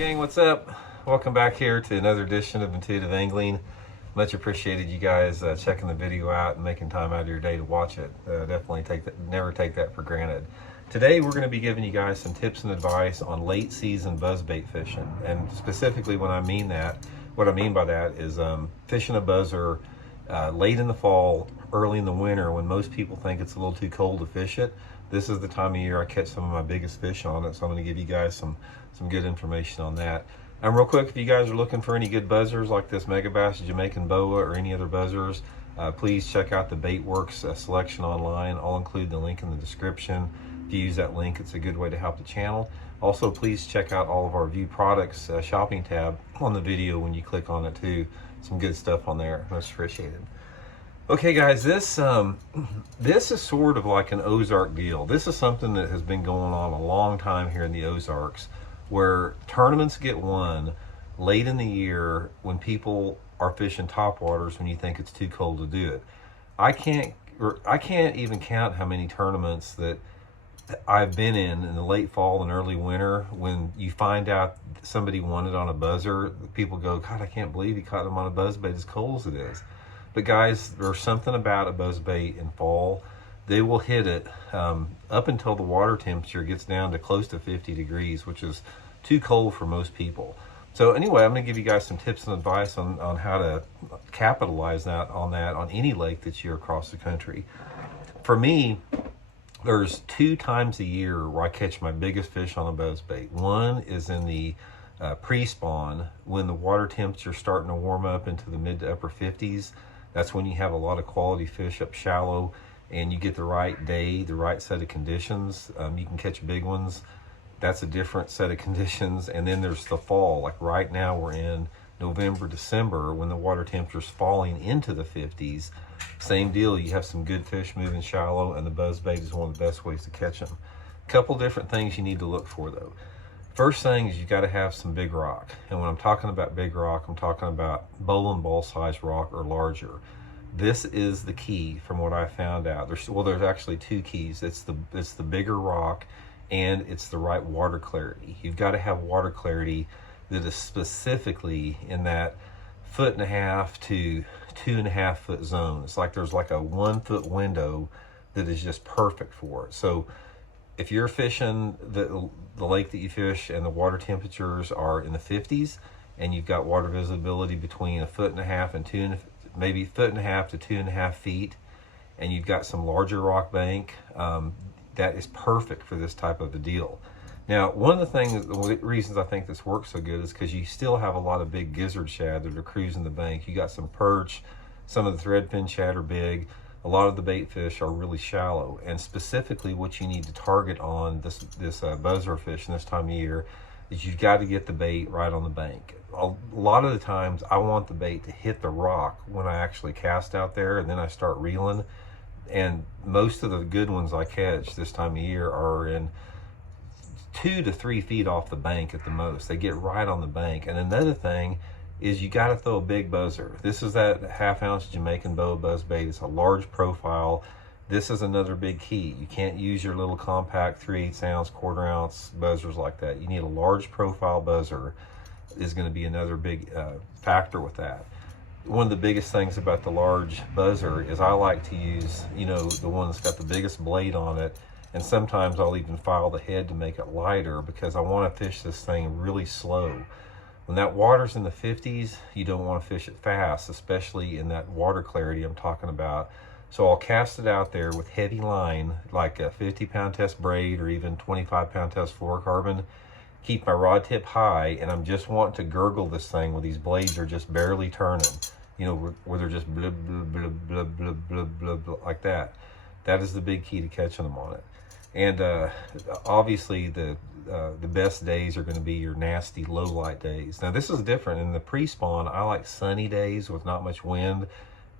Gang, what's up? Welcome back here to another edition of Intuitive Angling. Much appreciated you guys checking the video out and making time out of your day to watch it. Definitely never take that for granted. Today we're going to be giving you guys some tips and advice on late season buzzbait fishing, and specifically what I mean by that is fishing a buzzer late in the fall, early in the winter, when most people think it's a little too cold to fish it. This is the time of year I catch some of my biggest fish on it, so I'm going to give you guys some good information on that. And real quick, if you guys are looking for any good buzzers like this Megabass, Jamaican Boa, or any other buzzers, please check out the Baitworks selection online. I'll include the link in the description. If you use that link, it's a good way to help the channel. Also, please check out all of our View Products shopping tab on the video when you click on it too. Some good stuff on there, most appreciated. Okay guys, this is sort of like an Ozark deal. This is something that has been going on a long time here in the Ozarks, where tournaments get won late in the year when people are fishing topwaters when you think it's too cold to do it. I can't even count how many tournaments that I've been in the late fall and early winter when you find out somebody won it on a buzzer. People go, God, I can't believe he caught them on a buzzbait as cold as it is. But guys, there's something about a buzzbait in fall. They will hit it up until the water temperature gets down to close to 50 degrees, which is too cold for most people. So anyway, I'm going to give you guys some tips and advice on how to capitalize on any lake that you're across the country. For me, there's 2 times a year where I catch my biggest fish on a buzzbait. One is in the pre-spawn, when the water temperature is starting to warm up into the mid to upper 50s. That's when you have a lot of quality fish up shallow, and you get the right day, the right set of conditions. You can catch big ones. That's a different set of conditions. And then there's the fall. Like right now we're in November, December, when the water temperature is falling into the 50s. Same deal, you have some good fish moving shallow, and the buzzbait is one of the best ways to catch them. A couple different things you need to look for though. First thing is you got to have some big rock. And when I'm talking about big rock, I'm talking about bowling ball size rock or larger. This is the key from what I found out. There's actually 2 keys. It's the bigger rock, and it's the right water clarity. You've got to have water clarity that is specifically in that 1.5 to 2.5 foot zone. It's like there's like a 1 foot window that is just perfect for it. So if you're fishing the lake that you fish and the water temperatures are in the 50s, and you've got water visibility between 1.5 and maybe 1.5 to 2.5 feet, and you've got some larger rock bank, that is perfect for this type of a deal. Now, one of the reasons I think this works so good is because you still have a lot of big gizzard shad that are cruising the bank. You got some perch, some of the threadfin shad are big. A lot of the bait fish are really shallow, and specifically what you need to target on this buzzer fish in this time of year is you've got to get the bait right on the bank. A lot of the times I want the bait to hit the rock when I actually cast out there, and then I start reeling. And most of the good ones I catch this time of year are in 2 to 3 feet off the bank at the most. They get right on the bank. And another thing is you got to throw a big buzzer. This is that 1/2 ounce Jamaican Boa buzzbait. It's a large profile. This is another big key. You can't use your little compact 3/8 ounce, 1/4 ounce buzzers like that. You need a large profile buzzer. Is going to be another big factor with that. One of the biggest things about the large buzzer is I like to use, the one that's got the biggest blade on it, and sometimes I'll even file the head to make it lighter because I want to fish this thing really slow. When that water's in the 50s, you don't want to fish it fast, especially in that water clarity I'm talking about. So I'll cast it out there with heavy line, like a 50-pound test braid or even 25-pound test fluorocarbon. Keep my rod tip high, and I'm just wanting to gurgle this thing where these blades are just barely turning, where they're just blub, blub, blub, blub, blub, blub, blub, blub, like that. That is the big key to catching them on it. And obviously the best days are going to be your nasty low light days. Now this is different. In the pre-spawn, I like sunny days with not much wind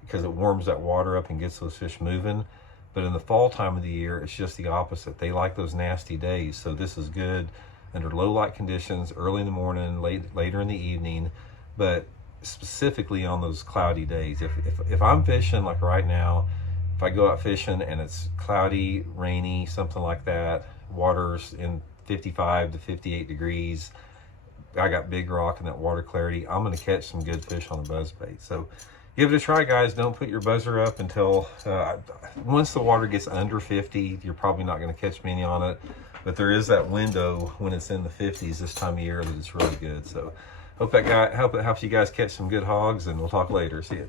because it warms that water up and gets those fish moving. But in the fall time of the year, it's just the opposite. They like those nasty days. So this is good under low light conditions, early in the morning, later in the evening, but specifically on those cloudy days. If I'm fishing like right now, if I go out fishing and it's cloudy, rainy, something like that, water's in 55 to 58 degrees, I got big rock and that water clarity, I'm going to catch some good fish on the buzzbait. So give it a try, guys. Don't put your buzzer up until once the water gets under 50. You're probably not going to catch many on it, but there is that window when it's in the 50s this time of year that it's really good. So hope it helps you guys catch some good hogs, and we'll talk later. See you.